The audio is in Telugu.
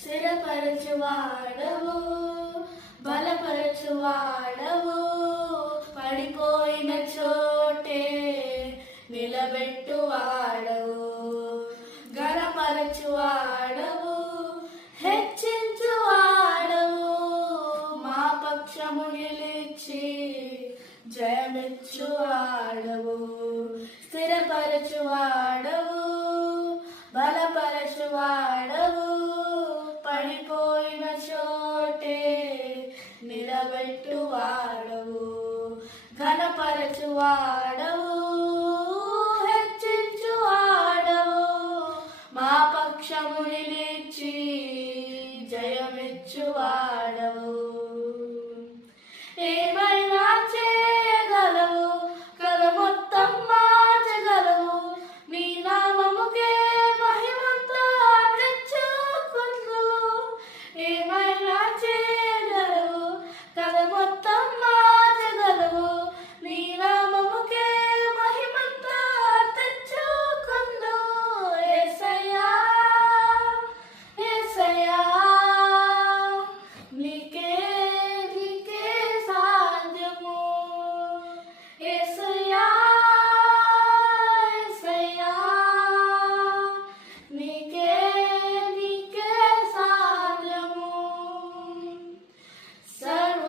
స్థిరపరచువాడవు, బలపరచువాడవు, పడిపోయిన చోటే నిలబెట్టువాడవు, ఘనపరచువాడవు, హెచ్చించువాడవు, మా పక్షము నిలిచి జయమిచ్చువాడవు, స్థిరపరచువాడవు, బలపరచువాడవు, పడిపోయిన చోటే నిలబెట్టువాడవు, ఘనపరచువాడవు, హెచ్చించువాడవు, మా పక్షము నిలిచి జయమిచ్చువాడవు.